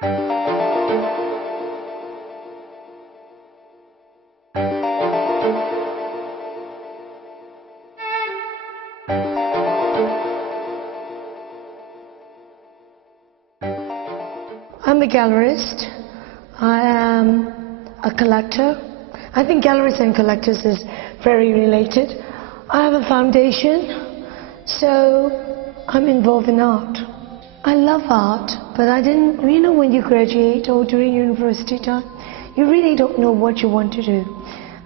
I'm a gallerist. I am a collector. I think gallerists and collectors is very related. I have a foundation, so I'm involved in art. I love art, but I didn't, when you graduate or during university time, you really don't know what you want to do.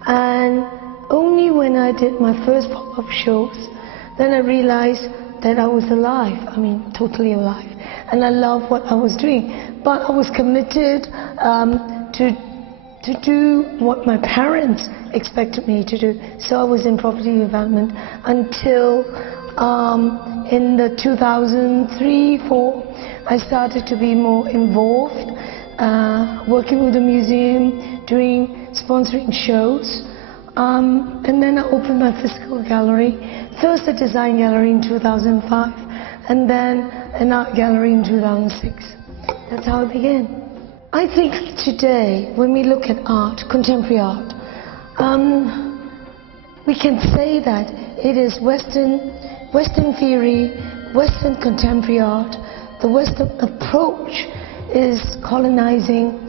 And only when I did my first pop-up shows, then I realized that I was alive, totally alive. And I loved what I was doing. But I was committed to do what my parents expected me to do. So I was in property development until in the 2003-04, I started to be more involved, working with the museum, doing sponsoring shows. And then I opened my physical gallery, first a design gallery in 2005, and then an art gallery in 2006. That's how it began. I think today, when we look at art, contemporary art, we can say that it is Western theory, Western contemporary art. The Western approach is colonizing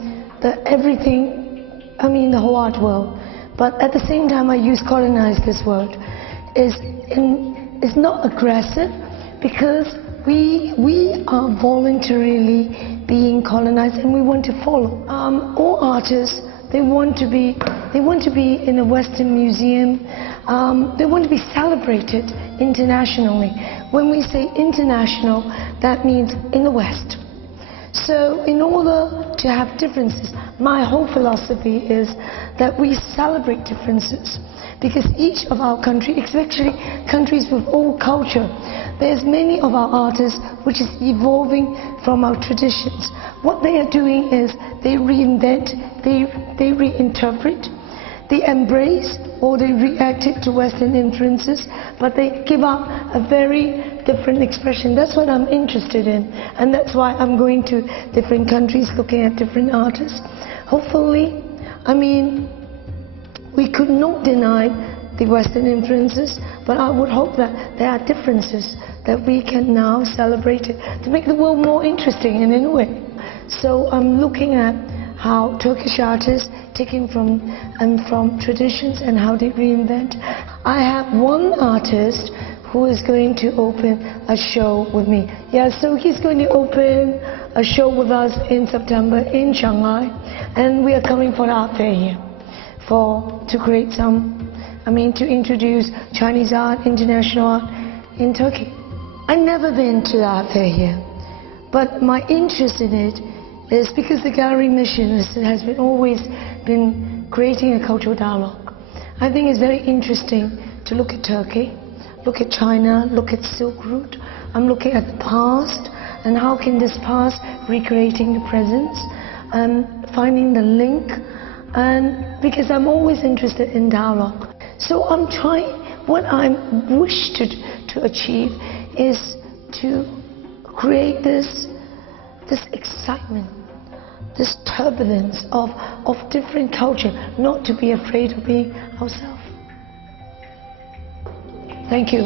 everything, the whole art world. But at the same time, I use colonize this word. It's not aggressive, because we are voluntarily being colonized, and we want to follow. All artists, they want to be in a Western museum. They want to be celebrated internationally. When we say international, that means in the West. So in order to have differences, my whole philosophy is that we celebrate differences, because each of our countries, especially countries with old culture, there's many of our artists which is evolving from our traditions. What they are doing is they reinvent, they reinterpret, they embrace, or they react to Western influences, but they give up a very different expression. That's what I'm interested in, and that's why I'm going to different countries looking at different artists. Hopefully, we could not deny the Western influences, but I would hope that there are differences that we can now celebrate it to make the world more interesting in a way. So I'm looking at how Turkish artists taking from traditions and how they reinvent. I have one artist who is going to open a show with me. Yeah, so he's going to open a show with us in September in Shanghai, and we are coming for the art fair here to create to introduce Chinese art, international art in Turkey. I've never been to the art fair here, but my interest in it is because the gallery mission has always been creating a cultural dialogue. I think it's very interesting to look at Turkey, look at China, look at Silk Route. I'm looking at the past, and how can this past recreating the present, and finding the link, and because I'm always interested in dialogue. So I'm trying, what I wish to achieve is to create this excitement, this turbulence of different culture, not to be afraid of being ourselves. Thank you.